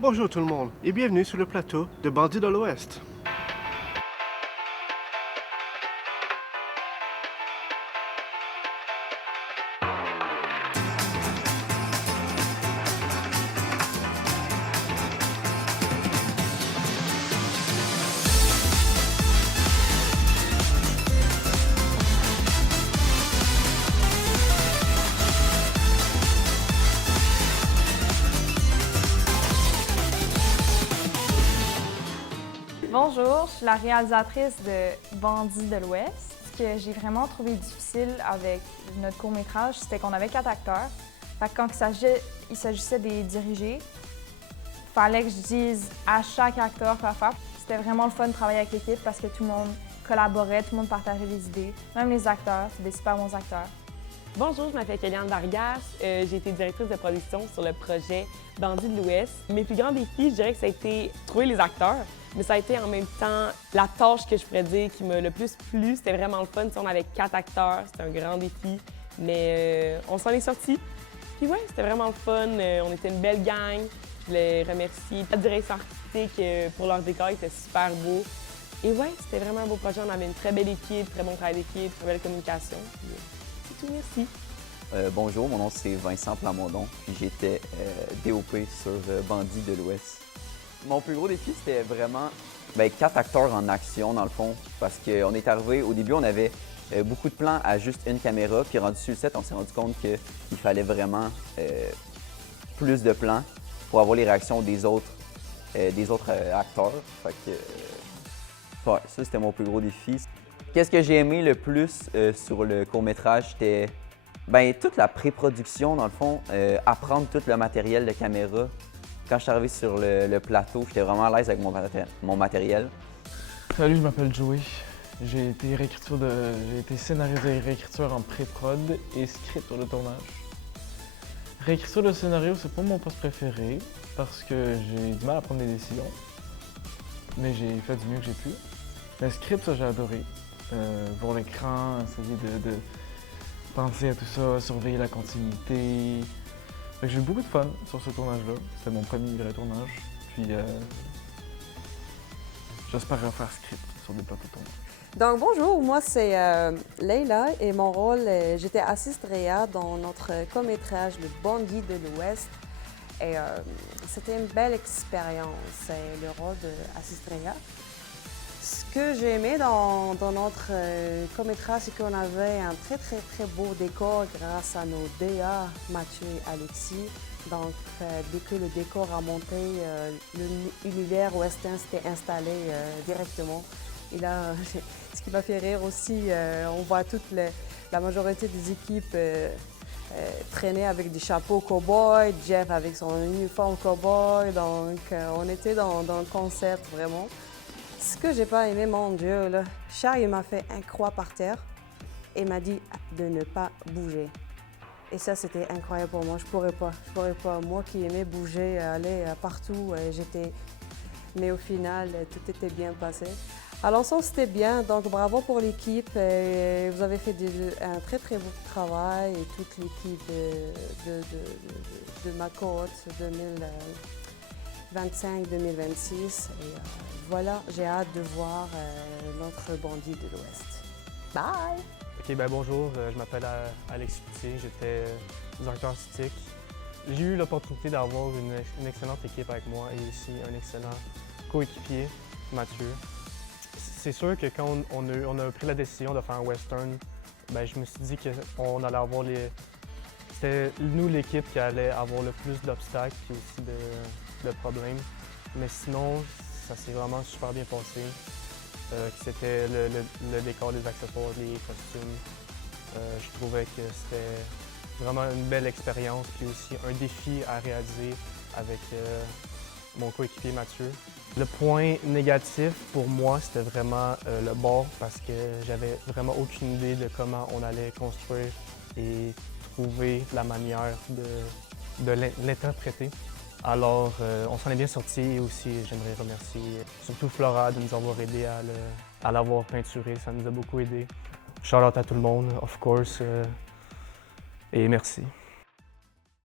Bonjour tout le monde et bienvenue sur le plateau de Bandits de l'Ouest. Bonjour, je suis la réalisatrice de Bandits de l'Ouest. Ce que j'ai vraiment trouvé difficile avec notre court-métrage, c'était qu'on avait 4 acteurs. Fait que quand il s'agissait de les diriger, il fallait que je dise à chaque acteur quoi faire. C'était vraiment le fun de travailler avec l'équipe parce que tout le monde collaborait, tout le monde partageait des idées. Même les acteurs, c'est des super bons acteurs. Bonjour, je m'appelle Kéliane Vargas. J'ai été directrice de production sur le projet Bandits de l'Ouest. Mes plus grands défis, je dirais que ça a été trouver les acteurs, mais ça a été en même temps la tâche que je pourrais dire qui m'a le plus plu. C'était vraiment le fun. On avait 4 acteurs, c'était un grand défi, mais on s'en est sortis. Puis ouais, c'était vraiment le fun. On était une belle gang. Je voulais remercier la direction artistique pour leur décor, il était super beau. Et ouais, c'était vraiment un beau projet. On avait une très belle équipe, très bon travail d'équipe, très belle communication. C'est tout, merci. Bonjour, mon nom c'est Vincent Plamondon, puis j'étais DOP sur Bandits de l'Ouest. Mon plus gros défi, c'était vraiment 4 acteurs en action, dans le fond, parce qu'on est arrivé, au début, on avait beaucoup de plans à juste une caméra, puis rendu sur le set, on s'est rendu compte qu'il fallait vraiment plus de plans pour avoir les réactions des autres acteurs. Fait que, ouais, ça, c'était mon plus gros défi. Qu'est-ce que j'ai aimé le plus sur le court-métrage, c'était toute la pré-production, dans le fond, apprendre tout le matériel de caméra. Quand je suis arrivé sur le plateau, j'étais vraiment à l'aise avec mon matériel. Salut, je m'appelle Joey. J'ai été scénarisé et réécriture en pré-prod et script pour le tournage. Réécriture de scénario, c'est pas mon poste préféré parce que j'ai du mal à prendre des décisions. Mais j'ai fait du mieux que j'ai pu. Le script, ça, j'ai adoré. Voir l'écran, essayer de penser à tout ça, surveiller la continuité. J'ai eu beaucoup de fun sur ce tournage-là. C'était mon premier vrai tournage. Puis j'espère refaire script sur des plateaux de tournage. Donc bonjour, moi c'est Leila et mon rôle, j'étais assiste réa dans notre court-métrage Le Bandit de l'Ouest. Et c'était une belle expérience, le rôle d'assiste réa. Ce que j'ai aimé dans notre court-métrage, c'est qu'on avait un très beau décor grâce à nos DA, Mathieu et Alexis. Donc, dès que le décor a monté, l'univers western s'était installé directement. Et là, ce qui m'a fait rire aussi, on voit la majorité des équipes traîner avec des chapeaux cow-boy, Jeff avec son uniforme cow-boy. Donc, on était dans le concept vraiment. Ce que j'ai pas aimé, mon Dieu, là, Charles il m'a fait un croix par terre et m'a dit de ne pas bouger. Et ça, c'était incroyable pour moi. Je pourrais pas. Moi qui aimais bouger, aller partout, mais au final, tout était bien passé. Alors ça, c'était bien. Donc, bravo pour l'équipe. Vous avez fait un très beau travail et toute l'équipe de ma cohorte 2025-2026. Et voilà, j'ai hâte de voir notre Bandit de l'Ouest. Bye! OK, bonjour, je m'appelle Alex Poutier, j'étais directeur artistique. J'ai eu l'opportunité d'avoir une excellente équipe avec moi et aussi un excellent coéquipier, Mathieu. C'est sûr que quand on a pris la décision de faire un western, je me suis dit qu'on allait avoir c'était nous, l'équipe, qui allait avoir le plus d'obstacles et aussi de problèmes. Mais sinon, ça s'est vraiment super bien passé. C'était le décor, les accessoires, les costumes. Je trouvais que c'était vraiment une belle expérience puis aussi un défi à réaliser avec mon coéquipier Mathieu. Le point négatif pour moi, c'était vraiment le bord parce que j'avais vraiment aucune idée de comment on allait construire et trouver la manière de l'interpréter. Alors, on s'en est bien sorti et aussi j'aimerais remercier surtout Flora de nous avoir aidé à l'avoir peinturé. Ça nous a beaucoup aidé. Shout out à tout le monde, of course, et merci.